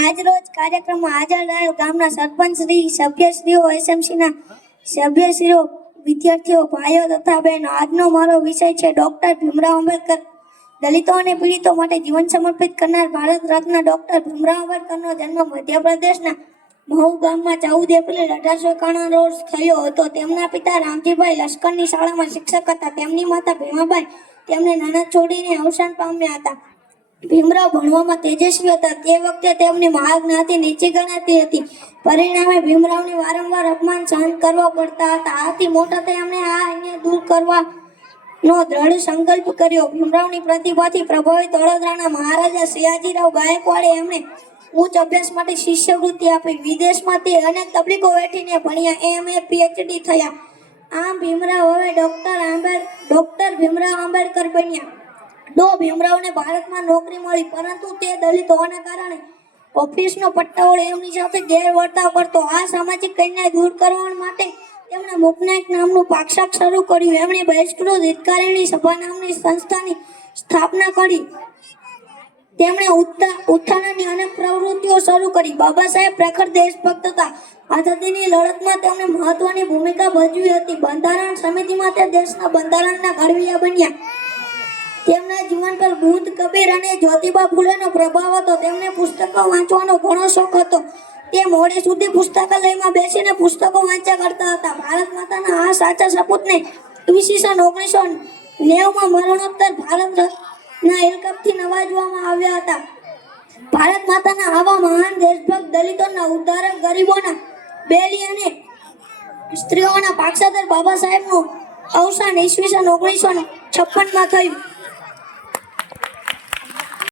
આજરોજ કાર્યક્રમમાં હાજર રહેલ ગામના સરપંચ શ્રી સભ્યશ્રીઓ, એસએમસીના સભ્યશ્રીઓ, વિદ્યાર્થીઓ, ભાઈઓ તથા બહેનો. આજનો મારો વિષય છે ડોક્ટર ભીમરાવ આંબેડકર. દલિતો અને પીડિતો માટે જીવન સમર્પિત કરનાર ભારત રત્ન ડોક્ટર ભીમરાવ આંબેડકરનો જન્મ મધ્યપ્રદેશના મહુ ગામમાં ચૌદ એપ્રિલ અઢારસો એકાણું રોજ થયો હતો. તેમના પિતા રામજીભાઈ લશ્કરની શાળામાં શિક્ષક હતા. તેમની માતા ભીમાબાઈ તેમને નાના છોડીને અવસાન પામ્યા હતા. ભીમરાવ ભણવામાં તેજસ્વી હતા. તે વખતે તેમની મહાજ્ઞાતિ નીચી ગણાતી હતી. પરિણામે ભીમરાવને વારંવાર અપમાન સહન કરવા પડતા હતા. આથી મોટા તેમણે આ અન્ય દૂર કરવા નો દ્રઢ સંકલ્પ કર્યો. ભીમરાવની પ્રતિભાથી પ્રભાવિત વડોદરાના મહારાજા સયાજીરાવ ગાયકવાડે એમણે ઉચ્ચ અભ્યાસ માટે શિષ્યવૃત્તિ આપી. વિદેશમાં તે અનેક તબલીકો વેઠીને ભણ્યા. એમ. એ. પીએચડી થયા. આમ ભીમરાવ હવે ડોક્ટર આંબેડ ડોક્ટર ભીમરાવ આંબેડકર બન્યા. ડો ભીમરાવને ભારતમાં નોકરી મળી, પરંતુ તે દલિત હોવાના કારણે ઓફિસનો પટ્ટાવાળો એમની સાથે ગેરવર્તાવ કરતો. આ સામાજિક કન્યા દૂર કરવા માટે તેમણે મુકનાયક નામનું પાક્ષાક શરૂ કર્યું. એમણે બહિષ્કૃત હિતકારિણી સભા નામની સંસ્થાની સ્થાપના કરી. તેમણે ઉત્થા- ઉત્થાનની અનેક પ્રવૃત્તિઓ શરૂ કરી. બાબા સાહેબ પ્રખર દેશભક્ત હતા. આઝાદીની લડતમાં તેમણે મહત્વની ભૂમિકા ભજવી હતી. બંધારણ સમિતિમાં તે દેશના બંધારણના ઘડવૈયા બન્યા. તેમના જીવન પર બુદ્ધ, કબીર અને જ્યોતિબા ફૂલેનો પ્રભાવ હતો. તેમને પુસ્તકો વાંચવાનો ઘણો શોખ હતો. તે મોડે સુધી પુસ્તકાલયમાં બેસીને પુસ્તકો વાંચ્યા કરતા હતા. ભારત માતાના આ સાચા સપૂતને ઈસવીસન ઓગણીસો નેવમાં મરણોત્તર ભારત ના એલકપથી નવાજવામાં આવ્યા હતા. ભારત માતાના આવા મહાન દેશભક્ત, દલિતોના ઉદ્ધારક, ગરીબોના બેલી અને સ્ત્રીઓના પાક્ષાદર બાબા સાહેબનું અવસાન ઈસવીસન ઓગણીસો છપ્પનમાં થયું.